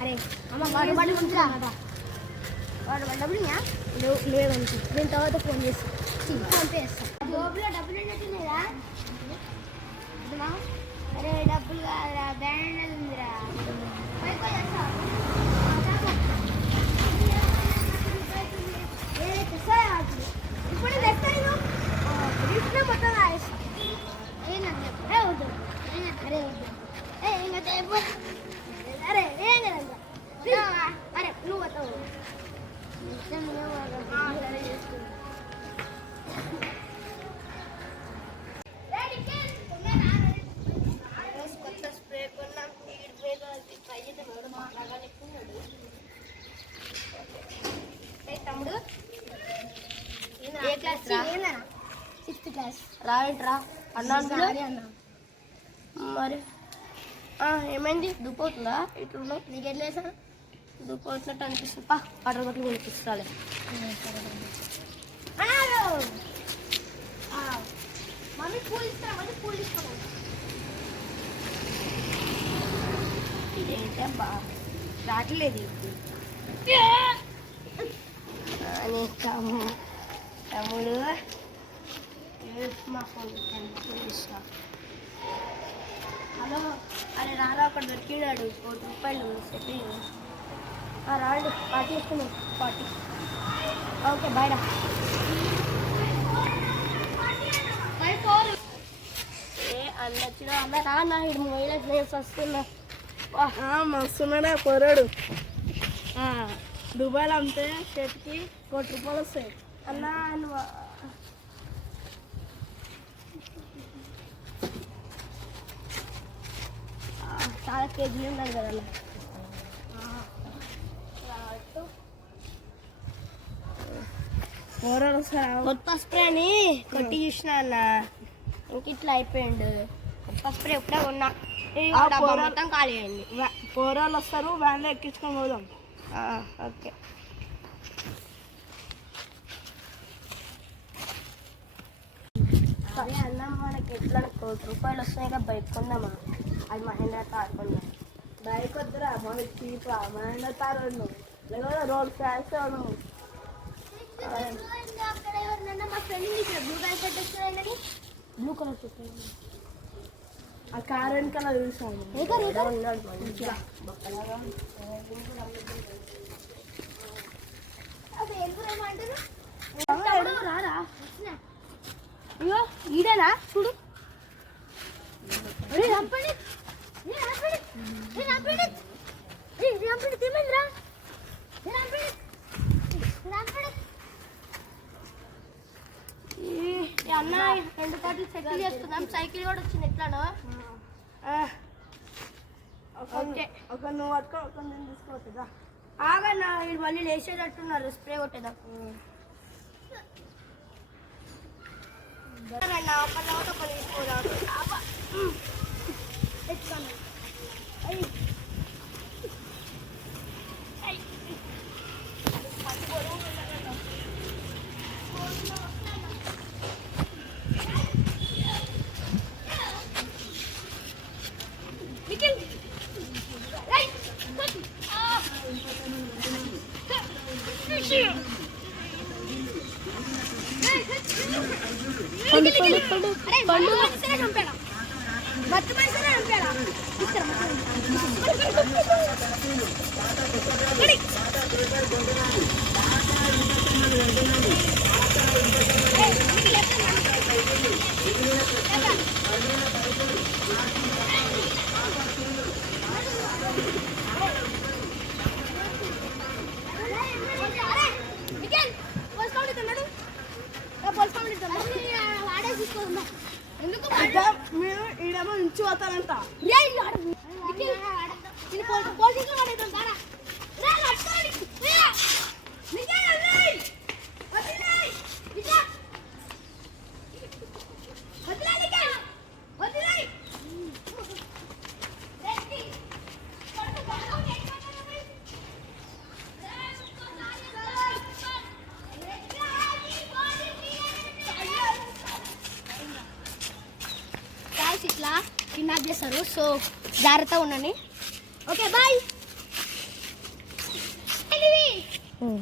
అరే అమ్మ water bottle ఉంచురా water bottle డబ్బులు లేవంటే నేను తర్వాత ఫోన్ చేస్తాను పంపేస్తాను జోబులో డబ్బులు ఉన్నట్టున్నాయిరా అరే డబ్బులు కాదురా బ్యాండ్ ఉందిరా ఇప్పుడు తెస్తాను మొత్తం అరే వద్దు అరే వద్దు అరే ఏం కదా అరే నువ్వు వస్తావు కొత్త స్ప్రే కొన్నాం తమ్ముడు ఏ క్లాస్ రా? 6th క్లాస్ రాయంట్రా అన్నా మరి ఏమైంది దుప్పవుతుందా ఇట్లా నీకు ఎట్లా వేసాను దుప్పవుతున్నట్టు అనిపిస్తుంది వాటర్ బాటిల్ కొనిపిస్తాలే మమ్మీ పూలు ఇస్తా మళ్ళీ పూలు ఇస్తాము ఇదేంటే బా రావట్లేదు అని తమ్ముడు మా ఫోన్ ఇస్తా హలో అరే రారా అక్కడ దొరికినాడు ₹1 సెట్టింగ్ రాండి పార్టీ ఇస్తున్నాం పార్టీ ఓకే బాయ్ రా అన్నచ్చిన అన్న రాన్న ఇడు మొబైల్ నేను వస్తున్నా మస్తున్నాడే పోరాడు దుబాయ్లో అమ్మితే చేతికి ₹1 వస్తాయి అన్నా నువ్వు చాలా కేజీలు ఉన్నాయి కదా కొత్త స్ప్రే అని కొట్టి చూసిన అన్న ఇంక ఇట్లా అయిపోయిండు కొత్త స్ప్రే ఎప్పుడే ఉన్నా మొత్తం ఖాళీ అయింది పోరాలు వస్తారు వ్యాన్లో ఎక్కించుకొని పోదాం ఓకే అదే అన్న మనకి ఎట్లా ₹1 వస్తున్నాయి కదా బైక్ కొందామా అది మహేంద్ర తార్ కొందాం బైక్ వద్దురా మనకి చీప్ మహేంద్ర తార్ లేదా రోడ్ ఫ్యాన్స్ బ్లూ కలర్ చెప్పండి ఆ కార్ వెనకాల చూసాను రారా అయ్యో ఈడేనా చూడు అన్న 2 పాటలు సైకిల్ చేస్తున్నాం సైకిల్ కూడా వచ్చింది ఎట్లానో ఓకే ఒక నువ్వు పట్టుకో ఒక నేను తీసుకోవద్దా ఆగన్నా వీళ్ళు మళ్ళీ లేచేటట్టున్నారు స్ప్రే కొట్టేదా మీరు ఈడేమో నుంచి పోతారంట ఇట్లా కిడ్నాప్ చేస్తారు సో జాగ్రత్తగా ఉండండి ఓకే బాయ్ ఉమ్.